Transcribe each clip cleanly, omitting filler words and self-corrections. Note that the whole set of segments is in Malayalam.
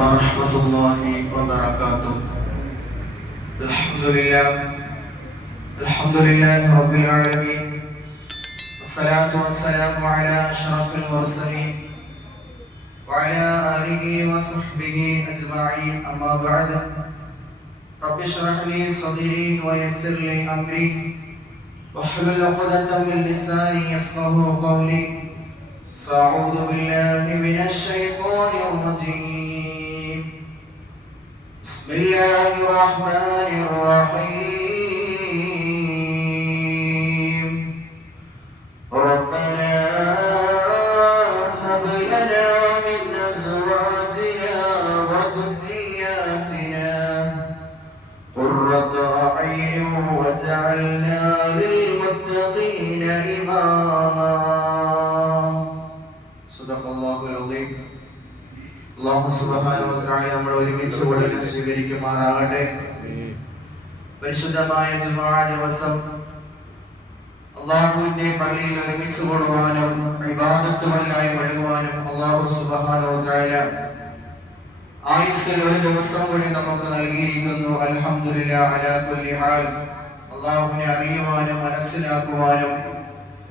ورحمة الله وبركاته. الحمد لله رب العالمين، والصلاة والسلام على أشرف المرسلين وعلى آله وصحبه أجمعين. أما بعد، رب اشرح لي صدري ويسر لي أمري واحلل عقدة من لساني يفقه قولي. فأعوذ بالله من الشيطان الرجيم. بسم الله الرحمن الرحيم. ربنا هب لنا من أزواجنا وذرياتنا قرة أعين واجعلنا للمتقين إماما. صدق الله العظيم. അല്ലാഹു സുബ്ഹാനഹു വ തആല നമ്മൾ ഒരുമിച്ച് ഉടനെ സ്വീകരിക്കുമാറാകട്ടെ. പരിശുദ്ധമായ ജുമുഅ ദിവസം അല്ലാഹുവിന്റെ പള്ളിയിൽ ഒരുമിച്ച് കൂടുവാനും ഇബാദത്തുകളിലായി മുഴുകുവാനും അല്ലാഹു സുബ്ഹാനഹു വ തആല ആയുസ്സിൽ ഒരു ദിവസം കൂടി നമുക്ക് നൽകിയിരിക്കുന്നു. അൽഹംദുലില്ലാഹി അലാ കുല്ലി ഹാൽ. അല്ലാഹുവിനെ അറിയുവാനും മനസ്സിലാക്കുവാനും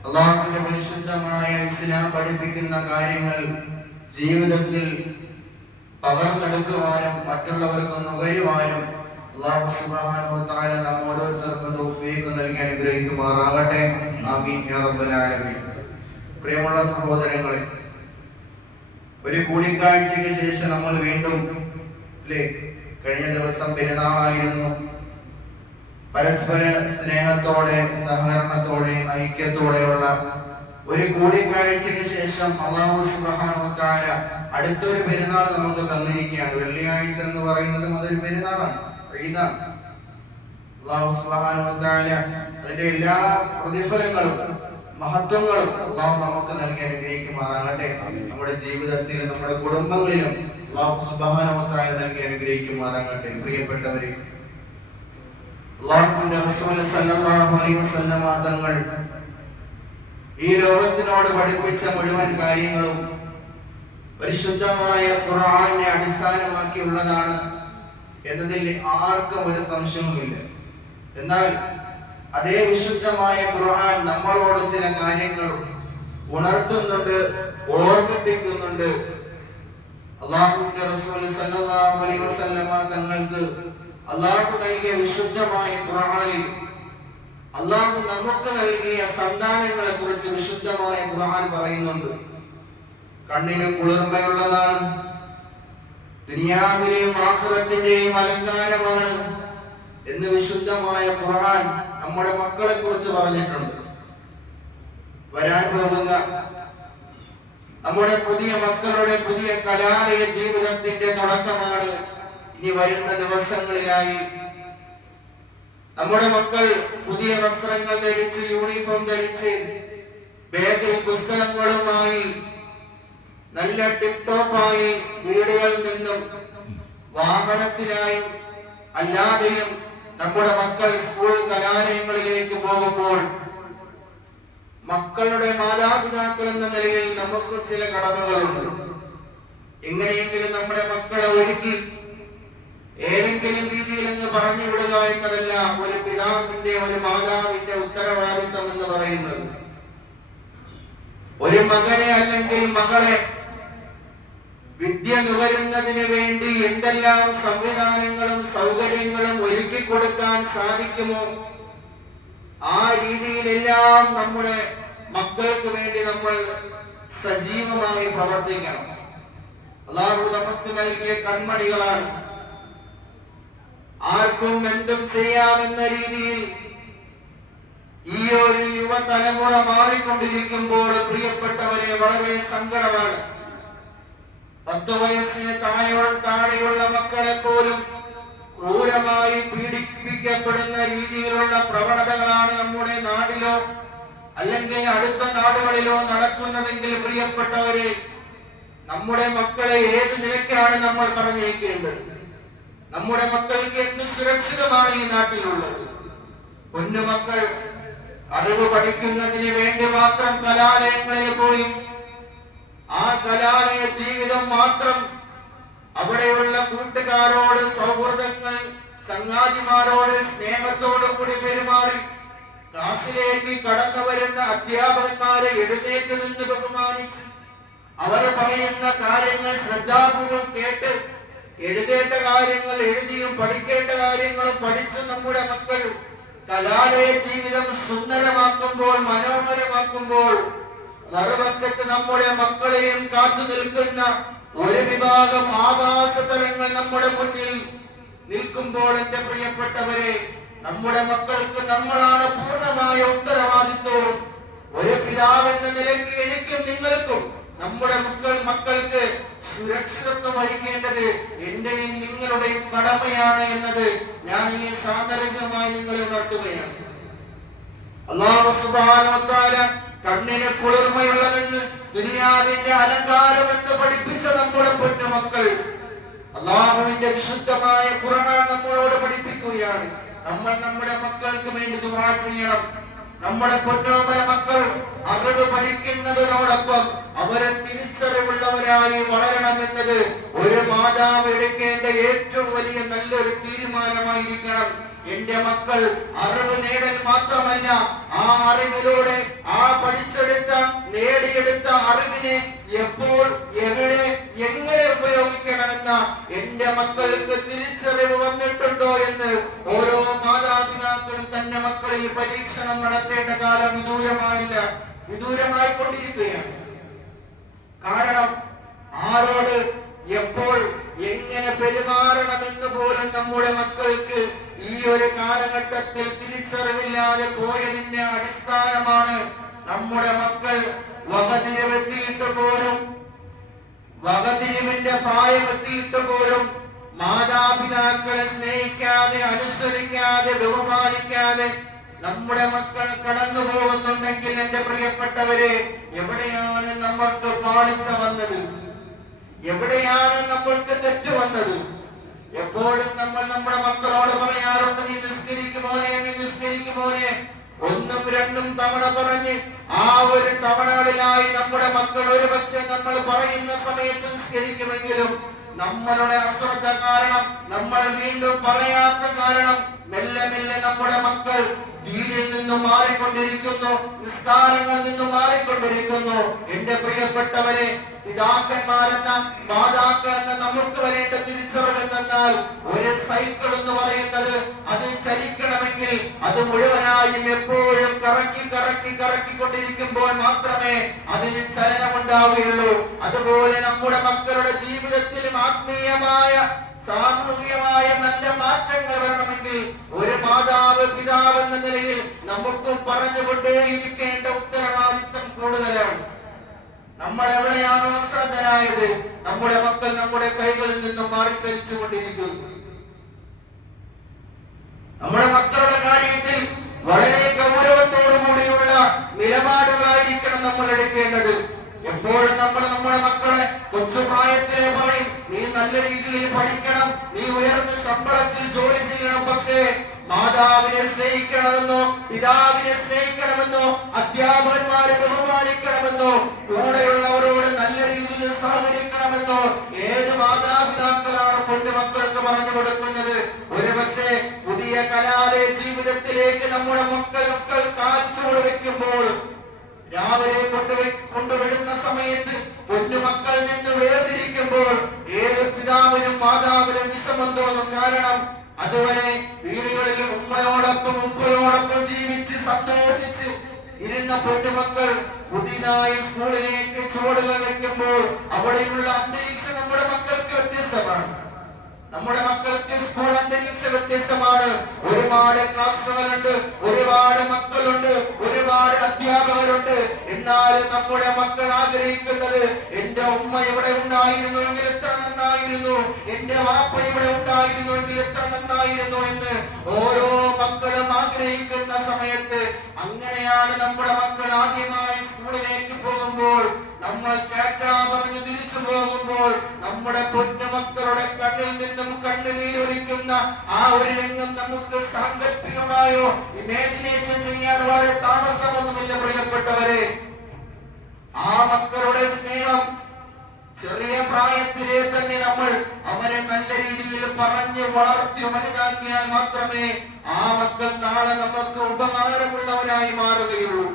അല്ലാഹുവിന്റെ പരിശുദ്ധമായ ഇസ്ലാം പഠിപ്പിക്കുന്ന കാര്യങ്ങൾ ജീവിതത്തിൽ പകർന്നെടുക്കുവാനും മറ്റുള്ളവർക്ക് നുകരുവാനും അല്ലാഹു സുബ്ഹാനഹു വ തആല നാം ഓരോരുത്തർക്കും തൗഫീഖ് നൽകി അനുഗ്രഹിക്കുമാറാകട്ടെ. ആമീൻ യാ റബ്ബൽ ആലമീൻ. പ്രിയമുള്ള സഹോദരങ്ങളെ, ഒരു കൂടിക്കാഴ്ചയ്ക്ക് ശേഷം നമ്മൾ വീണ്ടും കഴിഞ്ഞ ദിവസം പെരുന്നാളായിരുന്നു. പരസ്പര സ്നേഹത്തോടെ സഹകരണത്തോടെ ഐക്യത്തോടെയുള്ള ഒരു കൂടിക്കാഴ്ചയ്ക്ക് ശേഷം അല്ലാഹു സുബ്ഹാനഹു വ തആല അടുത്തൊരു പെരുന്നാൾ നമുക്ക് തന്നിരിക്കുകയാണ്. വെള്ളിയാഴ്ച എന്ന് പറയുന്നത് അതൊരു പെരുന്നാളാണ്, ഈദാണ്. അല്ലാഹു സുബ്ഹാനഹു വ തആല അതിന്റെ എല്ലാ പ്രതിഫലങ്ങളും മഹത്വങ്ങളും അല്ലാഹു നമുക്ക് നൽകി അനുഗ്രഹിക്കുമാറാകട്ടെ. നമ്മുടെ ജീവിതത്തിലും നമ്മുടെ കുടുംബങ്ങളിലും അല്ലാഹു സുബ്ഹാനഹു വ തആല നൽകി അനുഗ്രഹിക്കുമാറാകട്ടെ. പ്രിയപ്പെട്ടവരെ, അല്ലാഹുവിന്റെ റസൂൽ സല്ലല്ലാഹു അലൈഹി വസല്ലമ തങ്ങൾ ഈ ലോകത്തിനോട് പഠിപ്പിച്ച മുഴുവൻ കാര്യങ്ങളും പരിശുദ്ധമായ ഖുർആനെ അടിസ്ഥാനമാക്കിയുള്ളതാണ് എന്നതിൽ ആർക്കും ഒരു സംശയവുമില്ല. എന്നാൽ അതേ വിശുദ്ധമായ ഖുർആൻ നമ്മളോട് ചില കാര്യങ്ങൾ ഉണർത്തുന്നുണ്ട്, ഓർമ്മിപ്പിക്കുന്നുണ്ട്. അല്ലാഹുവിന്റെ റസൂൽ സല്ലല്ലാഹു അലൈഹി വസല്ലമ തങ്ങൾക്ക് അല്ലാഹു നൽകിയ വിശുദ്ധമായ ഖുർആനിൽ അല്ലാഹു നമുക്ക് നൽകിയ സന്താനങ്ങളെ കുറിച്ച് വിശുദ്ധമായ ഖുർആൻ പറയുന്നുണ്ട്. കണ്ണിന് കുളിർമയുള്ളതാണ്, ദുനിയാവിലെയും ആഖിറത്തിന്റെയും അലങ്കാരമാണ് എന്ന് വിശുദ്ധമായ ഖുർആൻ നമ്മുടെ മക്കളെ കുറിച്ച് പറഞ്ഞിട്ടുണ്ട്. വരാൻ പോകുന്ന നമ്മുടെ പുതിയ മക്കളുടെ പുതിയ കലാലയ ജീവിതത്തിന്റെ തുടക്കമാണ്. ഇനി വരുന്ന ദിവസങ്ങളിലായി നമ്മുടെ മക്കൾ പുതിയ വസ്ത്രങ്ങൾ ധരിച്ച്, യൂണിഫോം ധരിച്ച്, ബാഗിൽ പുസ്തകങ്ങളുമായി നല്ല ടിപ് ടോപ്പായി വീടുകളിൽ നിന്നും വാഹനത്തിലായി അല്ലാതെയും നമ്മുടെ മക്കൾ സ്കൂൾ കലാലയങ്ങളിലേക്ക് പോകുമ്പോൾ മക്കളുടെ മാതാപിതാക്കൾ എന്ന നിലയിൽ നമുക്ക് ചില കടമകളുണ്ട്. എങ്ങനെയെങ്കിലും നമ്മുടെ മക്കളെ ഒരുക്കി ഏതെങ്കിലും രീതിയിൽ എന്ന് പറഞ്ഞു വിടുക എന്നതല്ല ഒരു പിതാവിന്റെ ഒരു മാതാവിന്റെ ഉത്തരവാദിത്വം എന്ന് പറയുന്നത്. ഒരു മകനെ അല്ലെങ്കിൽ മകളെ വിദ്യ നുകരുന്നതിന് വേണ്ടി എന്തെല്ലാം സംവിധാനങ്ങളും സൗകര്യങ്ങളും ഒരുക്കി കൊടുക്കാൻ സാധിക്കുമോ ആ രീതിയിലെല്ലാം നമ്മുടെ മക്കൾക്ക് വേണ്ടി നമ്മൾ സജീവമായി പ്രവർത്തിക്കണം. അല്ലാഹു നമുക്ക് നൽകിയ കൺമണികളാണ്. ആർക്കും എന്തും ചെയ്യാമെന്ന രീതിയിൽ ഈ ഒരു യുവതലമുറ മാറിക്കൊണ്ടിരിക്കുമ്പോൾ പ്രിയപ്പെട്ടവരെ വളരെ സങ്കടമാണ്. 10 വയസ്സിന് താഴെയുള്ള മക്കളെ പോലും ക്രൂരമായി പീഡിപ്പിക്കപ്പെടുന്ന രീതിയിലുള്ള പ്രവണതകളാണ് നമ്മുടെ നാട്ടിലോ അല്ലെങ്കിൽ അടുത്ത നാടുകളിലോ നടക്കുന്നതെങ്കിൽ പ്രിയപ്പെട്ടവരെ, നമ്മുടെ മക്കളെ ഏത് നിലയ്ക്കാണ് നമ്മൾ പറഞ്ഞേക്കേണ്ടത്? നമ്മുടെ മക്കൾക്ക് എന്ത് സുരക്ഷിതമാണ് ഈ നാട്ടിലുള്ളത്? പൊന്നുമക്കൾ അറിവ് പഠിക്കുന്നതിന് വേണ്ടി മാത്രം കലാലയങ്ങളിൽ പോയി ആ കലാലയ ജീവിതം മാത്രം അവിടെയുള്ള കൂട്ടുകാരോട്, സൗഹൃദങ്ങൾ, ചങ്ങാതിമാരോട് സ്നേഹത്തോടു കൂടി പെരുമാറി ക്ലാസ്സിലേക്ക് കടന്നു വരുന്ന അധ്യാപകന്മാരെ എഴുന്നേറ്റ് നിന്ന് ബഹുമാനിച്ച് അവർ പറയുന്ന കാര്യങ്ങൾ ശ്രദ്ധാപൂർവം കേട്ട് എഴുതേണ്ട കാര്യങ്ങൾ എഴുതിയും പഠിക്കേണ്ട കാര്യങ്ങളും പഠിച്ച് നമ്മുടെ മക്കൾ കലാലയ ജീവിതം സുന്ദരമാക്കുമ്പോൾ, മനോഹരമാക്കുമ്പോൾ, മറുപക്ഷത്ത് നമ്മുടെ മക്കളെയും കാത്തു നിൽക്കുന്ന ഒരു വിഭാഗം ആവാസതരങ്ങൾ നമ്മുടെ മുന്നിൽ നിൽക്കുമ്പോൾ എന്റെ പ്രിയപ്പെട്ടവരെ, നമ്മുടെ മക്കൾക്ക് നമ്മളാണ് പൂർണ്ണമായ ഉത്തരവാദിത്വവും. ഒരു പിതാവെന്ന നിലയ്ക്ക് എനിക്കും നിങ്ങൾക്കും നമ്മുടെ മക്കൾക്ക് സുരക്ഷിതത്വം വഹിക്കേണ്ടത് എന്റെയും നിങ്ങളുടെയും കടമയാണ് എന്നത് ഞാൻ ഈ സാന്ദർഭികമായി നിങ്ങളെ ഉണർത്തുകയാണ്. അല്ലാഹു സുബ്ഹാനഹു വ തആല കണ്ണിന് കുളിർമയുള്ളതെന്ന്, ദുനിയാവിന്റെ അലങ്കാരമെന്ന് പഠിപ്പിച്ച നമ്മുടെ പൊന്നുമക്കൾ അല്ലാഹുവിന്റെ വിശുദ്ധമായ ഖുർആൻ നമ്മളോട് പഠിപ്പിക്കുകയാണ്. നമ്മൾ നമ്മുടെ മക്കൾക്ക് വേണ്ടി ദുആ ചെയ്യണം. നമ്മുടെ പൊന്നോമന മക്കൾ അറിവ് പഠിക്കുന്നതിനോടൊപ്പം അവരെ തിരിച്ചറിവുള്ളവരായി വളരണമെന്നത് ഒരു മാതാവ് എടുക്കേണ്ട ഏറ്റവും വലിയ നല്ലൊരു തീരുമാനമായിരിക്കണം. എന്റെ മക്കൾ അറിവ് നേടൽ മാത്രമല്ല, ആ അറിവിലൂടെ ആ പഠിച്ചെടുത്ത നേടിയെടുത്ത അറിവിനെ എപ്പോൾ, എവിടെ, എങ്ങനെ ഉപയോഗിക്കണമെന്ന എന്റെ മക്കൾക്ക് തിരിച്ചറിവ് വന്നിട്ടുണ്ടോ എന്ന് ഓരോ മാതാപിതാക്കളും തന്റെ മക്കളിൽ പരീക്ഷണം നടത്തേണ്ട കാലം വിദൂരമായി കൊണ്ടിരിക്കുകയാണ്. കാരണം ആരോട് എപ്പോൾ എങ്ങനെ പെരുമാറണമെന്ന് പോലും നമ്മുടെ മക്കൾക്ക് ഈ ഒരു കാലഘട്ടത്തിൽ തിരിച്ചറിവില്ലാതെ പോയതിന്റെ അടിസ്ഥാനമാണ് നമ്മുടെ മക്കൾ വകതിരിവിന്റെ പ്രായമെത്തിയിട്ട് പോലും മാതാപിതാക്കളെ സ്നേഹിക്കാതെ, അനുസരിക്കാതെ, ബഹുമാനിക്കാതെ നമ്മുടെ മക്കൾ കടന്നു പോകുന്നുണ്ടെങ്കിൽ എന്റെ പ്രിയപ്പെട്ടവരെ, എവിടെയാണ് നമ്മൾക്ക് പാളിച്ച വന്നത്? എവിടെയാണ് നമ്മൾക്ക് തെറ്റ് വന്നത്? എപ്പോഴും നമ്മൾ നമ്മുടെ മക്കളോട് പറയാറുണ്ട്, നീ നിസ്കരിക്കുമോനെ, നീ നിസ്കരിക്കുമോനെ. ഒന്നും രണ്ടും തവണ പറഞ്ഞ് ആ ഒരു തവണകളിലായി നമ്മുടെ മക്കൾ ഒരു പക്ഷെ നമ്മൾ പറയുന്ന സമയത്ത് നിസ്കരിക്കുമെങ്കിലും നമ്മളുടെ അശ്രദ്ധ കാരണം, നമ്മൾ വീണ്ടും പറയാത്ത കാരണം മെല്ലെ മെല്ലെ നമ്മുടെ മക്കൾ ദീനിൽ നിന്നും മാറിക്കൊണ്ടിരിക്കുന്നു, നിസ്കാരങ്ങളിൽ നിന്നും മാറിക്കൊണ്ടിരിക്കുന്നു. എന്റെ പ്രിയപ്പെട്ടവരെ, പിതാക്കന്മാരെന്ന, മാതാക്കൾ എന്ന നമുക്ക് വരേണ്ട തിരിച്ചറിവ് എന്നാൽ ഒരു സൈക്കിൾ എന്ന് പറയുന്നത് അത് ചലിക്കണമെങ്കിൽ അത് മുഴുവനായും എപ്പോഴും കറക്കിക്കൊണ്ടിരിക്കുമ്പോൾ മാത്രമേ അതിന് ചലനമുണ്ടാവുകയുള്ളൂ. അതുപോലെ നമ്മുടെ മക്കളുടെ ജീവിതത്തിലും ആത്മീയമായ, സാമൂഹികമായ നല്ല മാറ്റങ്ങൾ വരണമെങ്കിൽ ഒരു മാതാവ്, പിതാവ് എന്ന നിലയിൽ നമുക്കും പറഞ്ഞുകൊണ്ടേയിരിക്കേണ്ട ഉത്തരവാദിത്തം കൂടുതലാണ്. നമ്മൾ എവിടെയാണോ ശ്രദ്ധരായത്, നമ്മുടെ മക്കൾ നമ്മുടെ കൈകളിൽ നിന്നും മാറിച്ചലിച്ചു കൊണ്ടിരിക്കുന്നു. നമ്മുടെ മക്കളുടെ കാര്യത്തിൽ വളരെ ഗൗരവത്തോടു കൂടിയുള്ള നിലപാടുകളായിരിക്കണം നമ്മൾ എടുക്കേണ്ടത്. എപ്പോഴും നമ്മൾ നമ്മുടെ മക്കളെ കൊച്ചുപ്രായത്തിലെ പറയും, നീ നല്ല രീതിയിൽ പഠിക്കണം, നീ ഉയർന്ന ശമ്പളത്തിൽ ജോലി ചെയ്യണം. പക്ഷേ മാതാവിനെ സ്നേഹിക്കണമെന്നോ, പിതാവിനെ സ്നേഹിക്കണമെന്നോ, അധ്യാപകന്മാരെ ബഹുമാനിക്കണമെന്നോ, കൂടെയുള്ളവരോട് നല്ല രീതിയിൽ സഹകരിക്കണമെന്നോ ഏത് മാതാപിതാക്കളാണ് പൊന്നുമക്കൾക്ക് പറഞ്ഞു കൊടുക്കുന്നത്? ഒരു പക്ഷേ പുതിയ കലാലയ ജീവിതത്തിലേക്ക് നമ്മുടെ മക്കൾ കാൽച്ചുവട് വെക്കുമ്പോൾ, രാവിലെ കൊണ്ടുവിടുന്ന സമയത്ത് പൊന്നുമക്കളിൽ നിന്ന് വേർതിരിക്കുമ്പോൾ ഏത് പിതാവിനും മാതാവിനും വിഷമം തോന്നും. കാരണം അതുവരെ വീടുകളിൽ ഉമ്മയോടൊപ്പം ഉപ്പയോടൊപ്പം ജീവിച്ച് സന്തോഷിച്ച് ഇരുന്ന പൊന്നുമക്കൾ പുതിയതായി സ്കൂളിലേക്ക് ചുവടുകൾ വെക്കുമ്പോൾ അവിടെയുള്ള അന്തരീക്ഷം നമ്മുടെ മക്കൾക്ക് വ്യത്യസ്തമാണ്. നമ്മുടെ മക്കൾക്ക് സ്കൂൾ അന്തരീക്ഷം വ്യത്യസ്തമാണ്. ഒരുപാട് ക്ലാസുകളുണ്ട്, ഒരുപാട് മക്കളുണ്ട്, ഒരുപാട് അധ്യാപകരുണ്ട്. എന്നാൽ നമ്മുടെ മക്കൾ ആഗ്രഹിക്കുന്നത്, എന്റെ ഉമ്മ ഇവിടെ ഉണ്ടായിരുന്നുവെങ്കിൽ എത്ര നന്നായിരുന്നു, എന്റെ വാപ്പ ഇവിടെ ഉണ്ടായിരുന്നുവെങ്കിൽ എത്ര നന്നായിരുന്നു എന്ന് ഓരോ മക്കളും ആഗ്രഹിക്കുന്ന സമയത്ത്, അങ്ങനെയാണ് നമ്മുടെ മക്കൾ ആദ്യമായി സ്കൂളിലേക്ക് പോകുമ്പോൾ, നമ്മൾ കേട്ടാ പറഞ്ഞു തിരിച്ചു പോകുമ്പോൾ നമ്മുടെ പൊന്നുമക്കളുടെ കണ്ണിൽ നിന്നും കണ്ണുനീരൊലിക്കുന്ന ആ ഒരു രംഗം നമുക്ക് സാങ്കല്പികമായോ ഇമാജിനേഷൻ ചെയ്യാൻ വളരെ താമസമൊന്നുമില്ല പ്രിയപ്പെട്ടവരെ. ആ മക്കളുടെ സ്നേഹം ചെറിയ പ്രായത്തിലെ തന്നെ നമ്മൾ അവരെ നല്ല രീതിയിൽ പറഞ്ഞു വളർത്തി വലുതാക്കിയാൽ മാത്രമേ ആ മക്കൾ നാളെ നമുക്ക് ഉപകാരമുള്ളവരായി മാറുകയുള്ളൂ.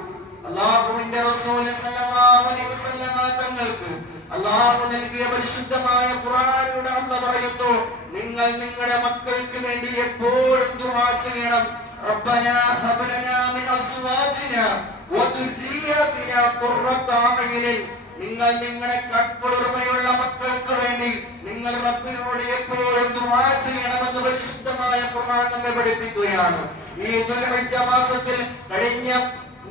അല്ലാഹുവിന്റെ റസൂൽ സല്ലല്ലാഹു അലൈഹി വസല്ലമ തങ്ങൾക്ക് അല്ലാഹു നൽകിയ പരിശുദ്ധമായ ഖുർആനിലൂടെ അല്ലാഹു പറയുന്നു, നിങ്ങൾ നിങ്ങളുടെ മക്കൾക്ക് വേണ്ടി എപ്പോഴും ദുആ ചെയ്യണം. റബ്ബനാ ഹബ് ലനാ മിൻ അസ്വാജിനാ വദുർരിയതിനാ ഖുർറത അഅ്യുനിൻ. നിങ്ങൾ നിങ്ങളുടെ കൺകുളിർമയുള്ള മക്കൾക്ക് വേണ്ടി നിങ്ങൾ റബ്ബിനോട് എപ്പോഴും ദുആ ചെയ്യണമെന്ന് പരിശുദ്ധമായ ഖുർആൻ നമ്മെ പഠിപ്പിക്കുകയാണ്. ഈ ദുൽഹിജ്ജ മാസത്തിൽ കഴിഞ്ഞ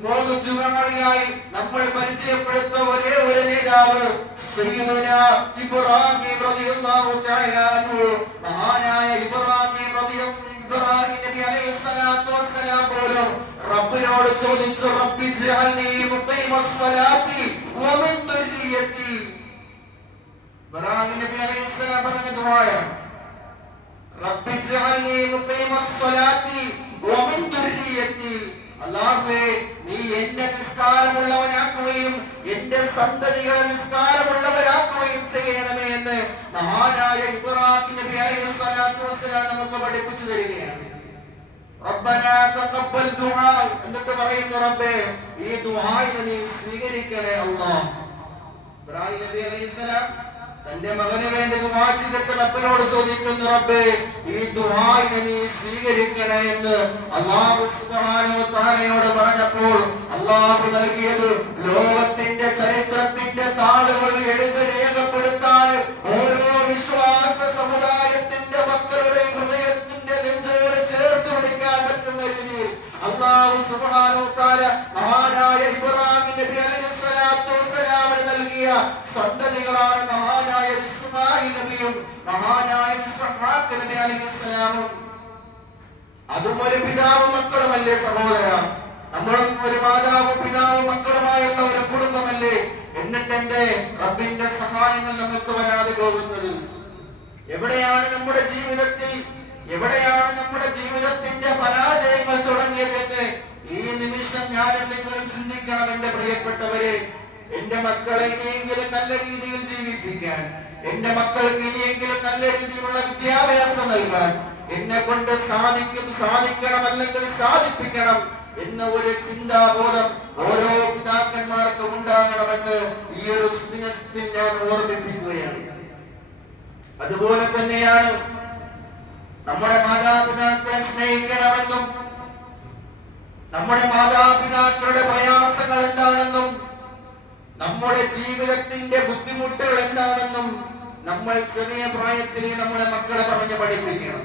3 ജുമകളിലായി നമ്മൾ പരിചയപ്പെടുത്ത ഒരേ ഒരു നേതാവ് സയ്യിദുനാ ഇബ്രാഹിം റളിയല്ലാഹു തആല അൻഹു. മഹാനായ ഇബ്രാഹിം നബി അലൈഹിസ്സലാത്തു വസ്സലാം പോലും റബ്ബിനോട് ചോദിച്ചു, റബ്ബി ജഅൽനി മുഖീമസ്സലാത്തി വമിൻ ദുർരിയതി. ഇബ്രാഹിം നബി അലൈഹിസ്സലാം പറഞ്ഞ ദുആയാണ്, റബ്ബി ജഅൽനി മുഖീമസ്സലാത്തി വമിൻ ദുർരിയതി. അല്ലാഹുവേ, നീ എന്നെ നിസ്കാരമുള്ളവനാക്കുകയും എന്റെ സന്തതികളെ നിസ്കാരമുള്ളവരാക്കുകയും ചെയ്യണമേ എന്ന് മഹാനായ ഇബ്രാഹിം നബി അലൈഹിസ്സലാത്തു വസ്സലാം നമുക്ക് പഠിപ്പിച്ചു തരികയാണ്. റബ്ബനാ തഖബ്ബൽ ദുആ, എന്നിട്ട് പറയുന്നു, റബ്ബേ ഈ ദുആഇനെ നീ സ്വീകരിക്കണേ അല്ലാഹ്. ഇബ്രാഹിം നബി അലൈഹിസ്സലാം തന്റെ മകന് വേണ്ടി ദുആ ചെയ്തിട്ട് റബ്ബിനോട് ചോദിക്കുന്നു, റബ്ബേ ഈ ദുആഇനെ നീ സ്വീകരിക്കണേ എന്ന് അല്ലാഹു സുബ്ഹാനഹു വ തആലയോട് പറഞ്ഞപ്പോൾ അല്ലാഹു നൽകിയത് ലോകത്തിന്റെ ചരിത്രത്തിന്റെ താളുകൾ എഴുതി രേഖപ്പെടുത്താൻ ഓരോ വിശ്വാസ സമുദായത്തിന്റെ മക്കളുടെ ഹൃദയത്തിന്റെ നെഞ്ചോട് ചേർത്ത് പിടിക്കാൻ പറ്റുന്ന രീതിയിൽ അല്ലാഹു സുബ്ഹാനഹു വ തആല മഹാനായ ഇബ്രാഹിം നബി അലൈഹിസ്സലാത്തു വസ്സലാമിന് നൽകിയ സന്തതികളാണ് മഹാനായ ഇസ്മാഈൽ നബിയും മഹാനായ ഇസ്ഹാഖ് നബി അലൈഹിസ്സലാമും. അതും ഒരു പിതാവും മക്കളുമല്ലേ സഹോദര? നമ്മളും ഒരു മാതാവും പിതാവും മക്കളുമായുള്ള ഒരു കുടുംബമല്ലേ? എന്നിട്ട് എന്റെ റബ്ബിന്റെ സഹായങ്ങൾ നമുക്ക് വരാതെ പോകുന്നത് എവിടെയാണ്? എവിടെയാണ് നമ്മുടെ ജീവിതത്തിന്റെ പരാജയങ്ങൾ തുടങ്ങിയതെന്ന് ഈ നിമിഷം ഞാൻ എന്തെങ്കിലും ചിന്തിക്കണം. എന്റെ പ്രിയപ്പെട്ടവരെ, എന്റെ മക്കളെ ഇനിയെങ്കിലും നല്ല രീതിയിൽ ജീവിപ്പിക്കാൻ, എന്റെ മക്കൾക്ക് ഇനിയെങ്കിലും നല്ല രീതിയിലുള്ള വിദ്യാഭ്യാസം നൽകാൻ എന്നെ കൊണ്ട് സാധിക്കണം, അല്ലെങ്കിൽ സാധിപ്പിക്കണം എന്ന ഒരു ചിന്താബോധം ഓരോ പിതാക്കന്മാർക്കും ഉണ്ടാകണമെന്ന് ഈ ഒരു ദിനത്തിൽ ഞാൻ ഓർമ്മിപ്പിക്കുകയാണ്. അതുപോലെ തന്നെയാണ് നമ്മുടെ മാതാപിതാക്കളെ സ്നേഹിക്കണമെന്നും നമ്മുടെ മാതാപിതാക്കളുടെ പ്രയാസങ്ങൾ എന്താണെന്നും നമ്മുടെ ജീവിതത്തിന്റെ ബുദ്ധിമുട്ടുകൾ എന്താണെന്നും നമ്മൾ ചെറിയ പ്രായത്തിൽ നമ്മുടെ മക്കളെ പറഞ്ഞ് പഠിപ്പിക്കണം.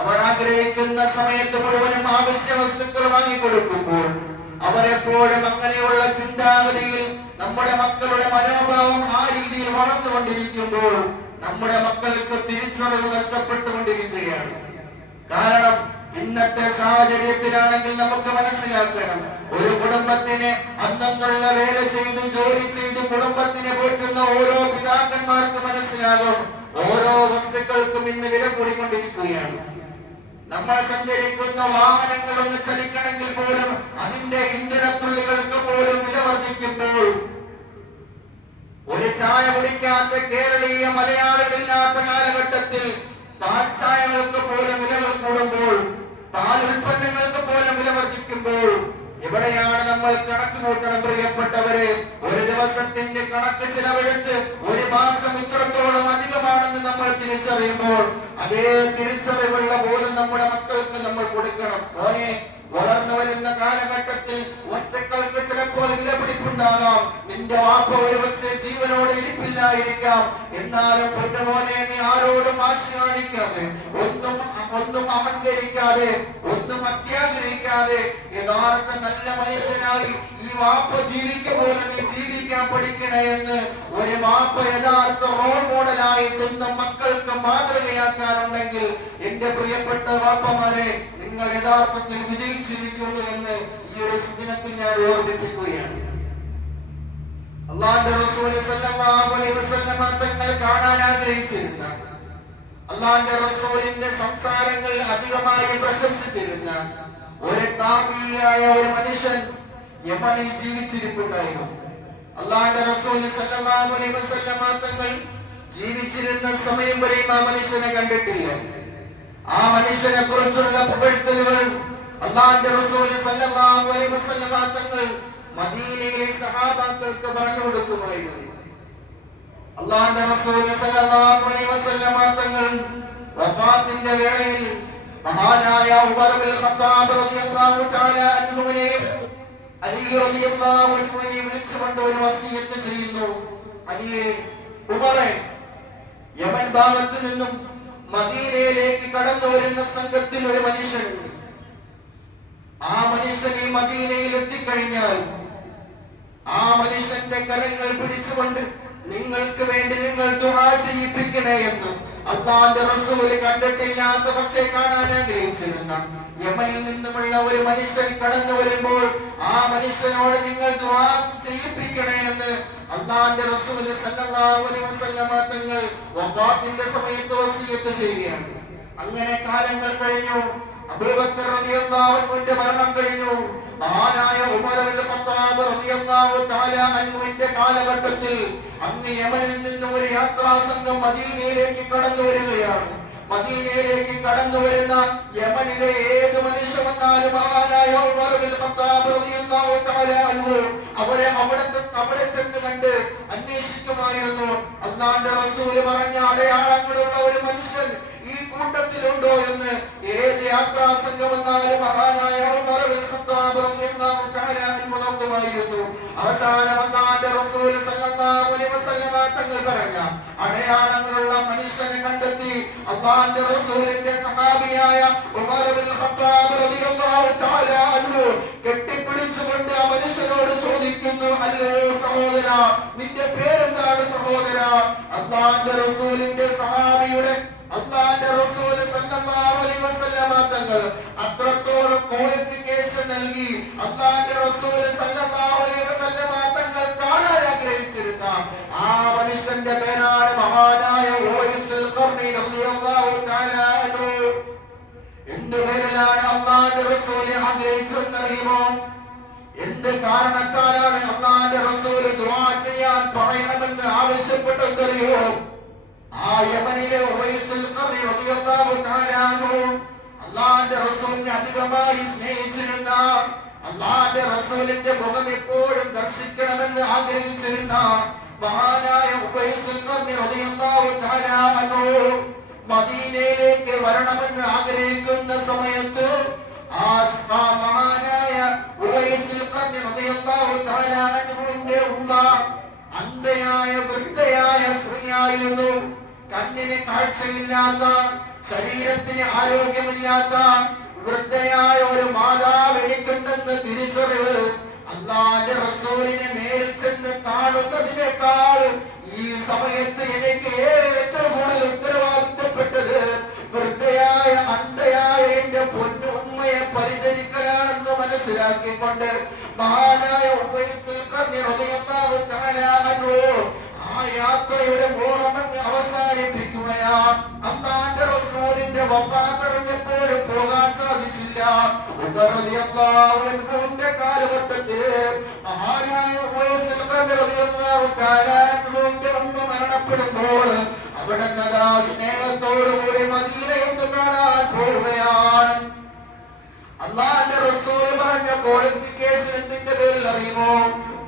അവർ ആഗ്രഹിക്കുന്ന സമയത്ത് മുഴുവനും ആവശ്യ വസ്തുക്കൾ വാങ്ങിക്കൊടുക്കുമ്പോൾ അവരെപ്പോഴും അങ്ങനെയുള്ള ചിന്താഗതിയിൽ നമ്മുടെ മക്കളുടെ മനോഭാവം ആ രീതിയിൽ വളർന്നുകൊണ്ടിരിക്കുമ്പോൾ നമ്മുടെ മക്കൾക്ക് തിരിച്ചറിവ് നഷ്ടപ്പെട്ടുകൊണ്ടിരിക്കുകയാണ്. കാരണം ഇന്നത്തെ സാഹചര്യത്തിലാണെങ്കിൽ നമുക്ക് മനസ്സിലാക്കണം, ഒരു കുടുംബത്തിന് അന്നുള്ള വേല ചെയ്ത് ജോലി ചെയ്ത് കുടുംബത്തിനെ പോറ്റുന്ന ഓരോ പിതാക്കന്മാർക്ക് മനസ്സിലാകും, ഓരോ വസ്തുക്കൾക്കും ഇന്ന് വില കൂടിക്കൊണ്ടിരിക്കുകയാണ്. നമ്മൾ സഞ്ചരിക്കുന്ന വാഹനങ്ങൾ ഒന്ന് ചലിക്കണമെങ്കിൽ പോലും അതിന്റെ ഇന്ധനത്തുള്ളികൾക്ക് പോലും വില വർദ്ധിക്കുമ്പോൾ, ഒരു ചായ കുടിക്കാത്ത കേരളീയ മലയാളികളില്ലാത്ത കാലഘട്ടത്തിൽ പാൽ ചായകൾക്ക് പോലും വിലകൾ കൂടുമ്പോൾ, പാൽ ഉൽപ്പന്നങ്ങൾക്ക് പോലും വില വർദ്ധിക്കുമ്പോൾ എവിടെയാണ് നമ്മൾ കണക്ക് കൂട്ടണം? പ്രിയപ്പെട്ടവരെ, ഒരു ദിവസത്തിന്റെ കണക്ക് ചിലവെടുത്ത് ഒരു മാസം ഇത്രത്തോളം അധികമാണെന്ന് നമ്മൾ തിരിച്ചറിയുമ്പോൾ അതേ തിരിച്ചറിവുള്ള ബോധം നമ്മുടെ മക്കൾക്ക് നമ്മൾ കൊടുക്കണം. മോനെ, വളർന്നു വരുന്ന കാലഘട്ടത്തിൽ വസ്തുക്കൾക്ക് ചിലപ്പോൾ വിലപിടിപ്പുണ്ടാകാം. നിന്റെ വാപ്പ ഒരുപക്ഷെ ജീവനോടെ ഇരിപ്പില്ലായിരിക്കാം. എന്നാലും പൊന്നുമോനെ, നീ ആരോടും ആശ കാണിക്കാതെ, ഒന്നും അഹങ്കരിക്കാതെ, ഒന്നും അത്യാഗ്രഹിക്കാതെ യഥാർത്ഥ നല്ല മനുഷ്യനായി ഈ വാപ്പ ജീവിക്കുമ്പോൾ നീ ജീവിക്കാൻ പഠിക്കണേ എന്ന് ഒരു വാപ്പ യഥാർത്ഥ റോൾ മോഡലായി സ്വന്തം മക്കൾക്ക് മാതൃകയാക്കാനുണ്ടെങ്കിൽ എന്റെ പ്രിയപ്പെട്ട വാപ്പമാരെ, നിങ്ങൾ യഥാർത്ഥത്തിൽ വിജയിച്ചിരിക്കുന്നു എന്ന് ഈ ഒരു ദിനത്തിൽ ഞാൻ ഓർമ്മിപ്പിക്കുകയാണ്. അല്ലാഹുവിന്റെ റസൂൽ സല്ലല്ലാഹു അലൈഹി വസല്ലം തങ്ങൾ കാണാൻ ആഗ്രഹിച്ചിരുന്ന, അല്ലാഹുവിന്റെ റസൂലിന്റെ സംസാരങ്ങൾ അധികമായി പ്രശംസിച്ചിരുന്ന ഒരു താബിഈയായ ഒരു മനുഷ്യൻ യമനിൽ ജീവിച്ചിരിപ്പുണ്ടായിരുന്നു. അല്ലാഹുവിന്റെ റസൂൽ സല്ലല്ലാഹു അലൈഹി വസല്ലം തങ്ങൾ ജീവിച്ചിരുന്ന സമയം വരെ ആ മനുഷ്യനെ കണ്ടിട്ടില്ല. ആ മനുഷ്യനെ കുറിച്ചുള്ള പുകഴ്ത്തലുകൾ അല്ലാഹുവിന്റെ റസൂൽ സല്ലല്ലാഹു അലൈഹി വസല്ലം തങ്ങൾ മദീനയിലെ സഹാബാക്കൾക്ക് പറഞ്ഞു കൊടുക്കുമായിരുന്നു. അല്ലാഹുവിന്റെ റസൂൽ സല്ലല്ലാഹു അലൈഹി വസല്ലം തങ്ങൾ വഫാത്തിന്റെ വേളയിൽ മഹാനായ ഉമർ ഇബ്നുൽ ഖത്താബ് റളിയല്ലാഹു തആല അൻഹുവിനെ അലി റളിയല്ലാഹു അൻഹുവിനെ വിളിച്ചുകൊണ്ട് ഒരു വസിയത്ത് ചെയ്യുന്നു. അലിയെ, ഉമറെ, യമൻ ഭാഗത്തു നിന്നും മദീനയിലേക്ക് കടന്നു വരുന്ന സംഘത്തിൽ ഒരു മനുഷ്യനുണ്ട്. ആ മനുഷ്യൻ ഈ മദീനയിൽ എത്തിക്കഴിഞ്ഞാൽ ആ മനുഷ്യന്റെ കരങ്ങൾ പിടിച്ചുകൊണ്ട് നിങ്ങൾക്ക് വേണ്ടി നിങ്ങൾ ദുആ ചെയ്യിപ്പിക്കണേ എന്ന് അല്ലാഹുവിന്റെ റസൂൽ കണ്ടിട്ടില്ലാത്ത പക്ഷേ കാണാൻ ആഗ്രഹിച്ചിരുന്ന യമനിൽ നിന്നുമുള്ള ഒരു മനുഷ്യൻ കടന്നു വരുമ്പോൾ ആ മനുഷ്യനോട് നിങ്ങൾ ദുആ ചെയ്യിപ്പിക്കണേ എന്ന് അല്ലാഹുവിന്റെ റസൂൽ സല്ലല്ലാഹു അലൈഹി വസല്ലം തങ്ങൾ വഫാത്തിന്റെ സമയത്ത് വസിയത്ത് ചെയ്യുകയാണ്. അങ്ങനെ കാലങ്ങൾ കഴിഞ്ഞു. അബൂബക്കർ റളിയല്ലാഹു അൻഹുവിന്റെ മരണം കഴിഞ്ഞു. മഹാനായ ഉമർ ഇബ്നുൽ ഖത്താബ് റളിയല്ലാഹു തആല അൻഹുവിന്റെ കാലഘട്ടത്തിൽ അങ്ങ് യമനിൽ നിന്നും ഒരു യാത്രാ സംഘം മദീനയിലേക്ക് കടന്നു വരികയാണ്. മദീനയിലേക്ക് കടന്നു വരുന്ന യമനിലെ ഏത് മനുഷ്യ വന്നാലും മഹാനായ ഉമർ ഇബ്നുൽ ഖത്താബ് റളിയല്ലാഹു തആല അൻഹു അവിടെ ചെന്ന് കണ്ട് അന്വേഷിക്കുമായിരുന്നു. അല്ലാഹുവിന്റെ റസൂൽ പറഞ്ഞ അടയാളങ്ങളുള്ള ഒരു മനുഷ്യൻ ഈ കൂട്ടത്തിലുണ്ടോ എന്ന്. ഏത് യാത്രാ സംഘം വന്നാലും മഹാനായ ഉമർ ഇബ്നുൽ ഖത്താബ് റളിയല്ലാഹു തആല അൻഹു നോക്കുമായിരുന്നു. അവസാനം അല്ലാഹുവിന്റെ റസൂൽ സല്ലല്ലാഹു അലൈഹി വസല്ലം തങ്ങൾ പറഞ്ഞ അടയാളങ്ങളുള്ള മനുഷ്യനെ കണ്ടെത്തി. അല്ലാഹുവിന്റെ റസൂലിന്റെ സഹാബിയായ ഉമർ ഇബ്നുൽ ഖത്താബ് റളിയല്ലാഹു തആല അൻഹു കെട്ടിപ്പിടിച്ചുകൊണ്ട് ആ മനുഷ്യനോട് ചോദിക്കുന്നു, അല്ലോ സഹോദര, നിന്റെ പേരെന്താണ് സഹോദര? അല്ലാഹുവിന്റെ റസൂലിന്റെ സഹാബിയുടെ അല്ലാഹുവിന്റെ റസൂൽ സല്ലല്ലാഹു അലൈഹി വസല്ലം തങ്ങൾ അത്രത്തോളം ക്വാളിഫിക്കേഷൻ നൽകി. അല്ലാഹുവിന്റെ റസൂൽ സല്ലല്ലാഹു അലൈഹി വസല്ലം തങ്ങൾ കാണാൻ ആഗ്രഹിച്ചിരുന്ന ആ മനുഷ്യന്റെ പേരാണ് മഹാനായ ഉവൈസുൽ ഖർനി റളിയല്ലാഹു തആല അൻഹു. എന്ത് പേരിലാണ് അല്ലാഹുവിന്റെ റസൂൽ ആഗ്രഹിച്ചതെന്നറിയുമോ? എന്ത് കാരണത്താലാണ് അല്ലാഹുവിന്റെ റസൂൽ ദുആ ചെയ്യാൻ പറയണമെന്ന് ആവശ്യപ്പെട്ടതെന്നറിയോ? ആ യമനിലെ ഉവൈസുൽ ഖർനി റളിയല്ലാഹു തആല അൻഹു അല്ലാഹുവിന്റെ റസൂലിനെ അധികമായി സ്നേഹിച്ചിരുന്ന, അല്ലാഹുവിന്റെ റസൂലിന്റെ മുഖം എപ്പോഴും ദർശിക്കണമെന്ന് ആഗ്രഹിച്ചിരുന്ന മഹാനായ ഉവൈസുൽ ഖർനി റളിയല്ലാഹു തആല അൻഹു മദീനയിലേക്ക് വരണമെന്ന് ആഗ്രഹിക്കുന്ന സമയത്ത് ആ മഹാനായ ഉവൈസുൽ ഖർനി റളിയല്ലാഹു തആല അൻഹുവിന്റെ ഉമ്മ അന്ധയായ വൃദ്ധയായ സ്ത്രീയായിരുന്നു. കണ്ണിന് കാഴ്ചയില്ലാത്ത, ശരീരത്തിന് ആരോഗ്യമില്ലാത്ത വൃദ്ധയായ ഒരു മാതാവ് എനിക്കുണ്ടെന്ന് തിരിച്ചറിവ് അല്ലാഹുവിന്റെ റസൂലിനെ നേരിൽ ചെന്ന് കാണുന്നതിനേക്കാൾ ഈ സമയത്ത് എനിക്ക് ഏറ്റവും കൂടുതൽ ഉത്തരവാദിത്തപ്പെട്ടത് വൃദ്ധയായ അന്ധയായ എന്റെ പൊന്നു ഉമ്മയെ പരിചരിക്കലാണെന്ന് മനസ്സിലാക്കിക്കൊണ്ട് മഹാനായ ഉവൈസുൽ ഖർനി റളിയല്ലാഹു തആല അൻഹു ആ യാത്രയുടെ മോഹമെന്ന് അവസാനിപ്പിക്കുകയാണ്. അല്ലാഹുവിന്റെ റസൂലിന്റെ വഫാത്ത് അറിഞ്ഞപ്പോഴും പോകാൻ സാധിച്ചില്ല. ഉമർ റളിയല്ലാഹു അൻഹുവിന്റെ കാലഘട്ടത്തിൽ മഹാനായ ഉവൈസുൽ ഖർനി റളിയല്ലാഹു തആല അൻഹുവിന്റെ ഉമ്മ മരണപ്പെടുമ്പോൾ അവിടെ നിന്ന് സ്നേഹത്തോടുകൂടി മദീനയൊന്ന് കാണാൻ പോവുകയാണ്. അല്ലാഹുവിന്റെ റസൂൽ പറഞ്ഞ ക്വാളിഫിക്കേഷൻ എന്തിന്റെ പേരിൽ അറിയുമോ?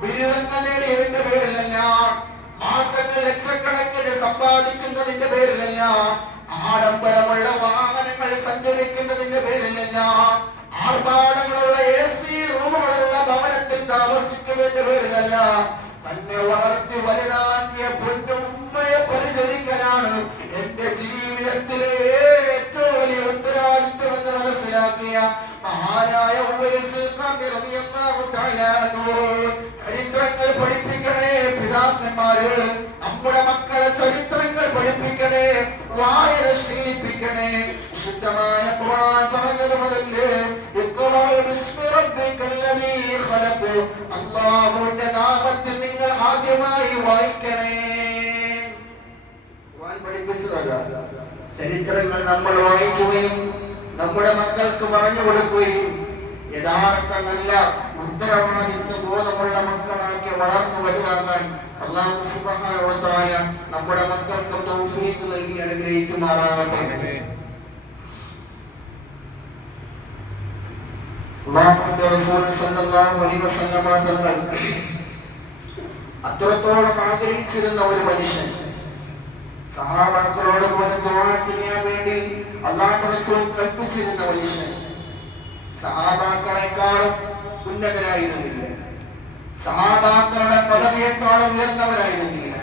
ബിരുദങ്ങൾ നേടിയതിന്റെ പേരിലല്ല, മാസങ്ങൾ ലക്ഷക്കണക്കിന് സമ്പാദിക്കുന്നതിന്റെ പേരിലല്ല, ആഡംബരമുള്ള വാഹനങ്ങൾ സഞ്ചരിക്കുന്നതിന്റെ പേരിലല്ല, ആർഭാടങ്ങളുള്ള AC റൂമുകളുള്ള ഭവനത്തിൽ താമസിക്കുന്നതിന്റെ പേരിലല്ല, തന്നെ വളർത്തി വലുതാക്കിയ പൊന്നുമ്മയെ പരിചരിക്കലാണ് എന്റെ ജീവിതത്തിലെ ഏറ്റവും വലിയ ഉത്തരവാദിത്വം എന്ന് മനസ്സിലാക്കിയ മഹാനായ ഉവൈസുൽ ഖർനി റളിയല്ലാഹു തആല അൻഹു ചരിത്രങ്ങൾ പഠിപ്പിക്കണേ പിതാക്കന്മാര്. നമ്മുടെ മക്കളെ ചരിത്രങ്ങൾ പഠിപ്പിക്കണേ, വായന ശീലിപ്പിക്കണേ. വിശുദ്ധമായ ഖുർആൻ പറഞ്ഞതുപോലെ അല്ലാഹുവിന്റെ നാമത്തിൽ നിങ്ങൾ ആദ്യമായി വായിക്കണേ. ചരിത്രങ്ങൾ നമ്മൾ വായിക്കുകയും നമ്മുടെ മക്കൾക്ക് പറഞ്ഞു കൊടുക്കുകയും യഥാർത്ഥ നല്ല ഉത്തരവാദിത്വ ബോധമുള്ള മക്കളാക്കി വളർന്നു വലുതാകാൻ അല്ലാഹു സുബ്ഹാനഹു വ തആല നമ്മുടെ മക്കൾക്ക് തൗഫീഖ് നൽകി അനുഗ്രഹിക്കുമാറാകട്ടെ. അല്ലാഹുവിന്റെ റസൂൽ സല്ലല്ലാഹു അലൈഹി വസല്ലം തങ്ങൾ അത്രത്തോളം ആഗ്രഹിച്ചിരുന്ന ഒരു മനുഷ്യൻ, സഹാബാക്കളോട് പോലും ദുആ ചെയ്യാൻ വേണ്ടി അല്ലാഹുവിന്റെ റസൂൽ കൽപ്പിച്ചിരുന്ന മനുഷ്യൻ, സഹാബാക്കളെക്കാളും ഉന്നതരായിരുന്നില്ല, സഹാബാക്കളുടെ പദവിയേക്കാളും ഉയർന്നവരായിരുന്നില്ല.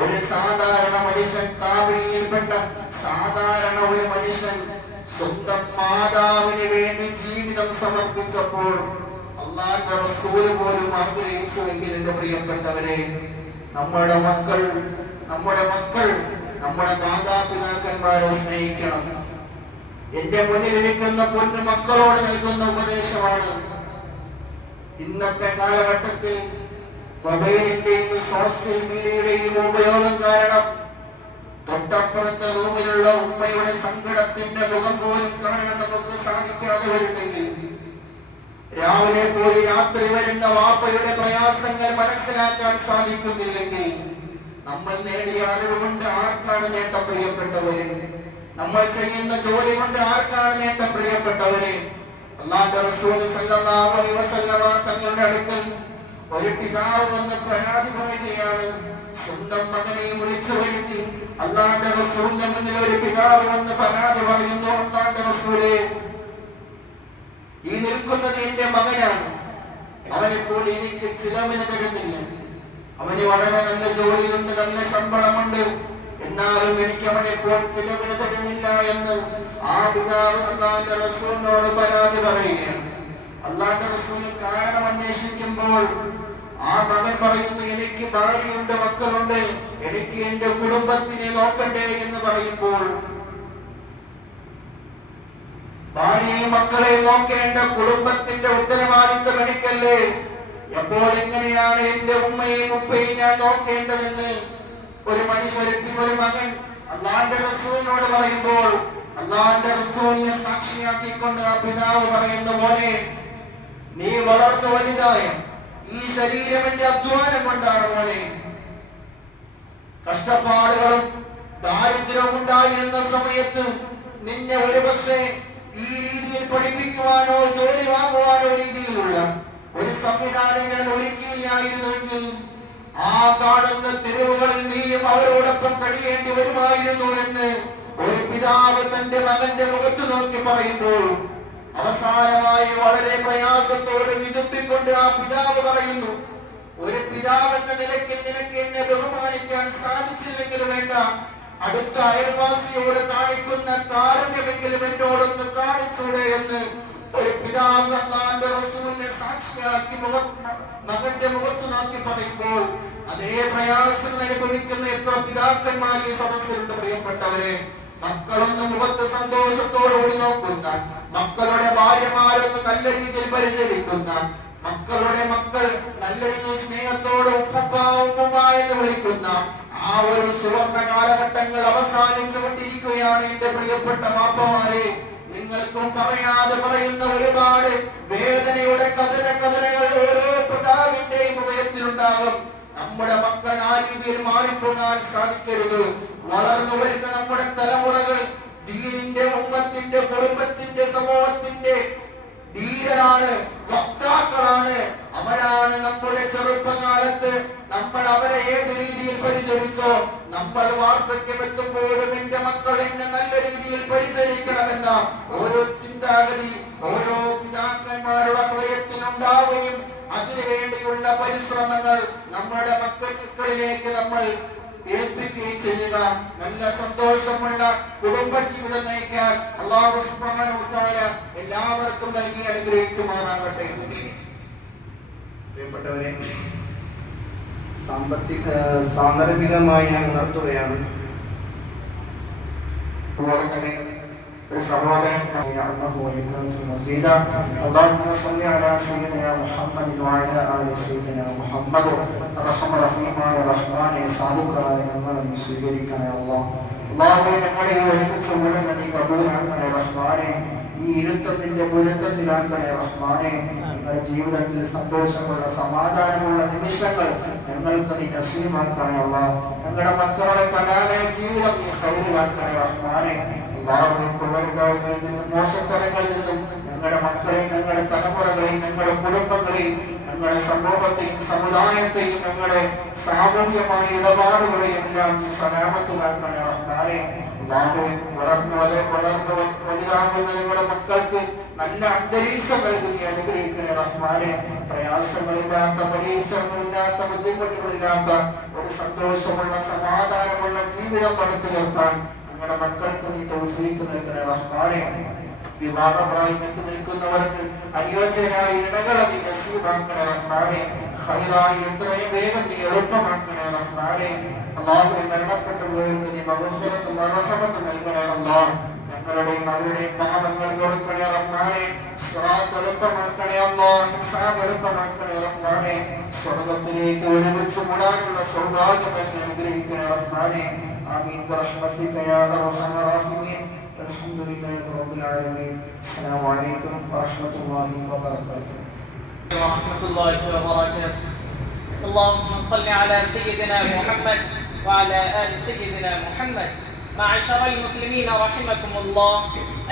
ഒരു സാധാരണ മനുഷ്യൻ, താബിഈയിൽപ്പെട്ട സാധാരണ ഒരു മനുഷ്യൻ സ്വന്തം മാതാവിന് വേണ്ടി ജീവിതം സമർപ്പിച്ചപ്പോൾ അല്ലാഹുവിന്റെ റസൂൽ പോലും ആഗ്രഹിച്ചുവെങ്കിൽ എന്റെ പ്രിയപ്പെട്ടവരെ, നമ്മുടെ മക്കൾ നമ്മുടെ മാതാപിതാക്കന്മാരെ സ്നേഹിക്കണം. എന്റെ മുന്നിലിരിക്കുന്ന പൊന്നു മക്കളോട് നൽകുന്ന ഉപദേശമാണ്. ഇന്നത്തെ കാലഘട്ടത്തിൽ മൊബൈലിന്റെയും സോഷ്യൽ മീഡിയയുടെയും ഉപയോഗം കാരണം തൊട്ടപ്പുറത്തെ റൂമിലുള്ള ഉമ്മയുടെ സങ്കടത്തിന്റെ മുഖം പോലും കാണാൻ നമുക്ക് സാധിക്കാതെ വരുമെങ്കിൽ, രാവിലെ പോയി രാത്രി വരുന്ന വാപ്പയുടെ പ്രയാസങ്ങൾ മനസ്സിലാക്കാൻ സാധിക്കുന്നില്ലെങ്കിൽ, നമ്മൾ നേടിയ അറിവ് കൊണ്ട് ആർക്കാണ് നേട്ടം പ്രിയപ്പെട്ടവരെ? നമ്മൾ ചെയ്യുന്ന ജോലി കൊണ്ട് ആർക്കാണ് നേട്ടം പ്രിയപ്പെട്ടവരെ? അല്ലാഹുവിന്റെ റസൂൽ സല്ലല്ലാഹു അലൈഹി വസല്ലം തങ്ങളുടെ അടുക്കൽ ഒരു പിതാവ് വന്ന് പരാതി പറയുകയാണ്. സ്വന്തം മകനെ വിളിച്ചു വരുത്തി അല്ലാഹുവിന്റെ റസൂലിന്റെ മുന്നിൽ ഒരു പിതാവ് വന്ന് പരാതി പറയുന്നു. അല്ലാഹുവിന്റെ റസൂലേ, ഈ നിൽക്കുന്നത് എന്റെ മകനാണ്. അവനെപ്പോൾ എനിക്ക് ചിലവിന് തരുന്നില്ല. അവന് വളരെ നല്ല ജോലിയുണ്ട്, നല്ല ശമ്പളമുണ്ട്, എന്നാലും എനിക്ക് അവനെപ്പോൾ ചിലവിന് തരുന്നില്ല എന്ന് ആ പിതാവ് അല്ലാഹുവിന്റെ റസൂലിനോട് പരാതി പറയുകയാണ്. അല്ലാഹുവിന്റെ റസൂൽ കാരണം അന്വേഷിക്കുമ്പോൾ ആ മകൻ പറയുന്നു, എനിക്ക് ഭാര്യയുണ്ട്, മക്കളുണ്ട്, എനിക്ക് എന്റെ കുടുംബത്തിനെ നോക്കണ്ടേ എന്ന് പറയുമ്പോൾ, ഭാര്യയും മക്കളെ നോക്കേണ്ട കുടുംബത്തിന്റെ ഉത്തരവാദിത്വം എനിക്കല്ലേ? എപ്പോൾ എങ്ങനെയാണ് എന്റെ ഉമ്മയും ഉപ്പയും ഞാൻ നോക്കേണ്ടതെന്ന് ഒരു മകൻ അല്ലാഹുവിന്റെ റസൂലിനോട് പറയുമ്പോൾ, അല്ലാഹുവിന്റെ റസൂലിനെ സാക്ഷിയാക്കിക്കൊണ്ട് ആ പിതാവ് പറയുന്ന, മോനെ, നീ വളർന്നു വലുതായ ഈ ശരീരം എന്റെ അധ്വാനം കൊണ്ടാണ് മോനെ. കഷ്ടപ്പാടുകളും ദാരിദ്ര്യവും ഉണ്ടായിരുന്ന സമയത്ത് നിന്നെ ഒരുപക്ഷെ ഈ രീതിയിൽ പഠിപ്പിക്കുവാനോ ജോലി വാങ്ങുവാനോ രീതിയിലുള്ള ഒരു സംവിധാനം ഞാൻ ഒരുക്കിയില്ലായിരുന്നുവെങ്കിൽ ആ കാണുന്ന തെരുവുകളിൽ നീയും അവരോടൊപ്പം കഴിയേണ്ടി വരുമായിരുന്നു എന്ന് ഒരു പിതാവ് തന്റെ മകന്റെ മുഖത്ത് നോക്കി പറയുമ്പോൾ, അവസാനമായി വളരെ പ്രയാസത്തോട് വിതുമ്പിക്കൊണ്ട് ആ പിതാവ് പറയുന്നു, ഒരു പിതാവ് എന്ന നിലയ്ക്ക് നിനക്ക് എന്നെ ബഹുമാനിക്കാൻ സാധിച്ചില്ലെങ്കിൽ വേണ്ട, അടുത്ത അയൽവാസിയോട് കാണിക്കുന്ന കാരുണ്യമെങ്കിലും എന്നോടൊന്ന് കാണിച്ചൂടെ എന്ന് ഒരു പിതാവ് അല്ലാഹുവിന്റെ റസൂലിനെ സാക്ഷിയാക്കി മകന്റെ മുഖത്ത് നോക്കി പറയുമ്പോൾ, അതേ പ്രയാസങ്ങൾ അനുഭവിക്കുന്ന എത്ര പിതാക്കന്മാർ ഈ സദസ്സിലുണ്ട് പ്രിയപ്പെട്ടവരെ. മക്കളൊന്ന് മുഖത്ത് സന്തോഷത്തോടുകൂടി നോക്കുന്ന, മക്കളുടെ ഭാര്യമാരൊന്ന് നല്ല രീതിയിൽ പരിചരിക്കുന്ന, മക്കളുടെ മക്കൾ നല്ല രീതിയിൽ സ്നേഹത്തോടെ ഉപ്പുപ്പ എന്ന് വിളിക്കുന്ന ആ ഒരു സുവർണ കാലഘട്ടങ്ങൾ അവസാനിച്ചു കൊണ്ടിരിക്കുകയാണ്. എന്റെ പ്രിയപ്പെട്ട മാപ്പമാരെ, നിങ്ങൾക്കും പറയാതെ പറയുന്ന ഒരുപാട് വേദനയുടെ കഥനകൾ ഓരോ പിതാവിന്റെയും ഹൃദയത്തിലുണ്ടാകും. നമ്മുടെ മക്കൾ ആ രീതിയിൽ മാറിപ്പോകാൻ സാധിക്കരുത്. വളർന്നു വരുന്ന നമ്മുടെ തലമുറകൾ ദീനിന്റെ, ഉമ്മത്തിന്റെ, കുടുംബത്തിന്റെ, സമൂഹത്തിന്റെ ധീരരാണ്, വക്താക്കളാണ്. അവരാണ് നമ്മുടെ ചെറുപ്പകാലത്ത് നമ്മൾ അവരെ ഏത് രീതിയിൽ പരിചരിച്ചോ, നമ്മൾ വാർദ്ധക്യമെത്തുമ്പോഴും എന്റെ മക്കൾ എന്നെ നല്ല രീതിയിൽ പരിചരിക്കണമെന്ന ഓരോ ചിന്താഗതി ഓരോ പിതാക്കന്മാരുടെ ഹൃദയത്തിൽ ഉണ്ടാവുകയും അതിനുവേണ്ടിയുള്ള പരിശ്രമങ്ങൾ നമ്മുടെ മക്കളിലേക്ക് നമ്മൾ ഏൽപ്പിക്കുകയും ചെയ്യുക. നല്ല സന്തോഷമുള്ള കുടുംബജീവിതം നയിക്കാൻ അല്ലാഹു സുബ്ഹാനഹു വ തആല എല്ലാവർക്കും നൽകി അനുഗ്രഹിക്കുമാറാകട്ടെ. പ്രിയപ്പെട്ടവരെ, സാന്ദർഭികമായി ഞാൻ ഉണർത്തുകയാണ്. ഒരു സഹോദരൻ اللهم صل على سيدنا محمد وعلى آل سيدنا محمد. റഹ്മാനായ റഹ്മാനെ, സാധുക്കളായ ഞങ്ങളെ നീ സ്വീകരിക്കണേ അല്ലാഹ്. അല്ലാഹുവേ, ഞങ്ങളെ ഒരുമിച്ച് മുഴുവൻ നീ കബൂലാക്കണേ റഹ്മാനെ. ഈ ഇരുത്തത്തിന്റെ പൊരുത്തത്തിലാക്കണേ റഹ്മാനെ. ഞങ്ങളുടെ ജീവിതത്തിൽ സന്തോഷമുള്ള സമാധാനമുള്ള നിമിഷങ്ങൾ ഞങ്ങൾക്ക് നീ നസീബാക്കണേ അല്ലാഹ്. ഞങ്ങളുടെ മക്കളുടെ കലാലയ ജീവിതം നീ ഖൈറാക്കണേ റഹ്മാനെ. പിള്ളേരുകാരിൽ നിന്നും മോശത്തരങ്ങളിൽ നിന്നും ഞങ്ങളുടെ മക്കളെയും ഞങ്ങളുടെ തലമുറകളെയും ഞങ്ങളുടെ കുടുംബങ്ങളെയും ഞങ്ങളുടെ സമൂഹത്തെയും സമുദായത്തെയും ഞങ്ങളുടെ സാമൂഹികമായ ഇടപാടുകളെയും എല്ലാം നീ സലാമത്തിലാക്കണേ റഹ്മാനെ. വളർന്നു വലുതാകുന്ന ഞങ്ങളുടെ മക്കൾക്ക് നല്ല അന്തരീക്ഷം നൽകി അനുഗ്രഹിക്കണേ റഹ്മാനെ. പ്രയാസങ്ങളില്ലാത്ത പരീക്ഷകളില്ലാത്ത ബുദ്ധിമുട്ടുകളില്ലാത്ത ഒരു സന്തോഷമുള്ള സമാധാനമുള്ള ജീവിതം പടുത്തുയർത്താൻ ഞങ്ങളുടെ മക്കൾക്ക് നീ തൗഫീഖ് നൽകണേ റഹ്മാനെ. വിവാഹപ്രായത്തിൽ നിൽക്കുന്നവർക്ക് അനുയോജ്യരായ ഇണകളെ നീ നസീബാക്കണേ റഹ്മാനെ. ഖൈറായി എത്രയും വേഗം നീ എളുപ്പമാക്കണേ റഹ്മാനെ. അല്ലാഹുവേ, മരണപ്പെട്ടവർക്ക് നീ മഗ്ഫിറത്തും റഹ്മത്തും നൽകണേ അല്ലാഹ്. ഞങ്ങളുടെയും അവരുടെയും പാപങ്ങൾ കൊടുക്കണേ റഹ്മാനെ. സിറാത്ത് എളുപ്പമാക്കണേ അല്ലാഹ്. ഹിസാബ് എളുപ്പമാക്കണേ റഹ്മാനെ. സ്വർഗ്ഗത്തിലേക്ക് ഒരുമിച്ച് മൂടാനുള്ള സൗഭാഗ്യം അനുഗ്രഹിക്കണേ റഹ്മാനെ. ആമീൻ ബിറഹ്മതിക യാ അർഹമർ റഹീമീൻ. അൽഹംദുലില്ലാഹി റബ്ബിൽ ആലമീൻ. അസ്സലാമു അലൈക്കും വറഹ്മത്തുള്ളാഹി വബറകാതുഹു. വറഹ്മത്തുള്ളാഹി വബറകാതുഹു. اللهم صل على سيدنا محمد وعلى آل سيدنا محمد. معشر المسلمين رحمكم الله،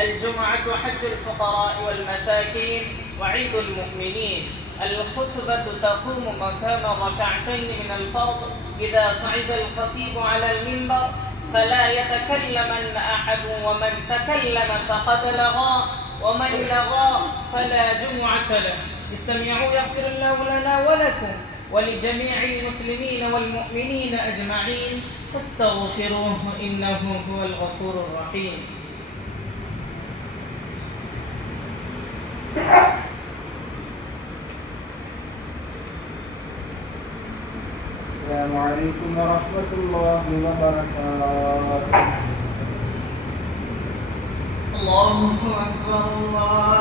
الجمعة حج الفقراء والمساكين وعيد المؤمنين. الخطبة تقوم مقام ركعتين من الفرض إذا صعد الخطيب على المنبر فلا يتكلمن أحد، ومن تكلم فقد لغى، ومن لغى فلا جمعة له. استمعوا يغفر الله لنا ولكم ولجميع المسلمين والمؤمنين أجمعين فاستغفروه إنه هو الغفور الرحيم. السلام عليكم ورحمة الله وبركاته. الله أكبر الله.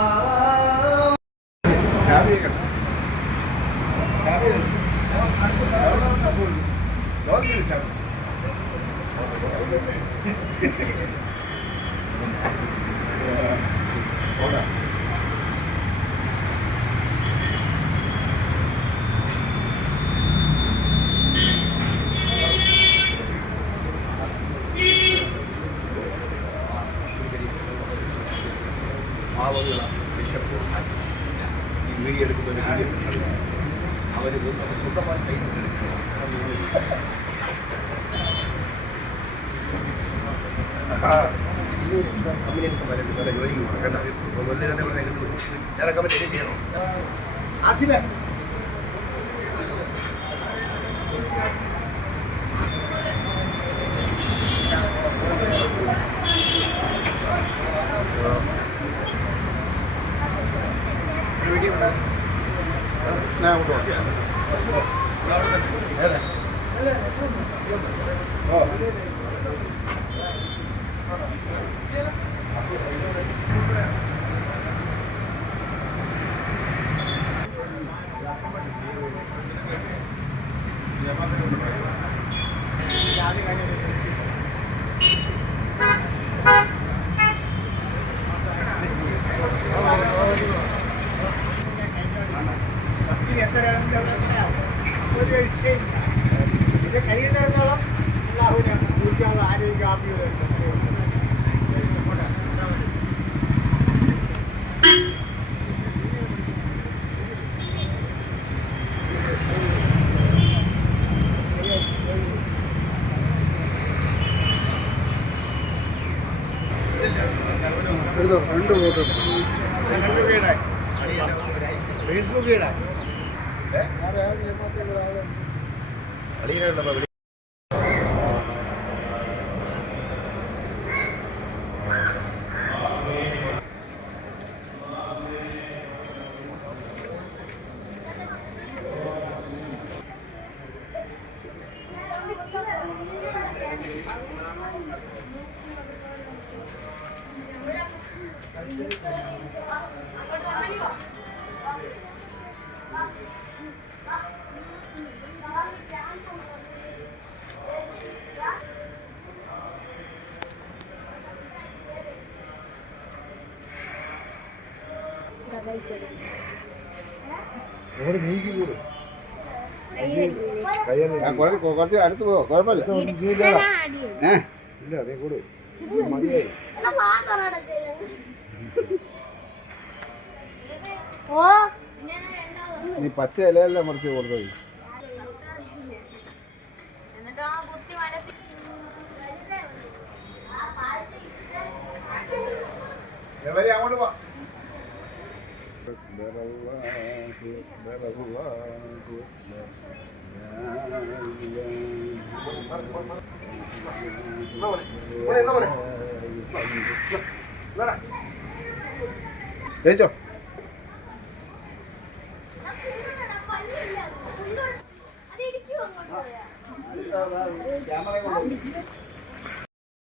അവിടെ നീക്കി കൂടും കുറച്ച് അടുത്ത് പോവോ കുഴപ്പമില്ല ഇല്ല അതേ കൂടെ മതിയായി നീ പച്ച ഇലയെല്ലാം മുറിച്ച് കൊടുത്തത് അങ്ങോട്ട് പോ ജയിച്ചോ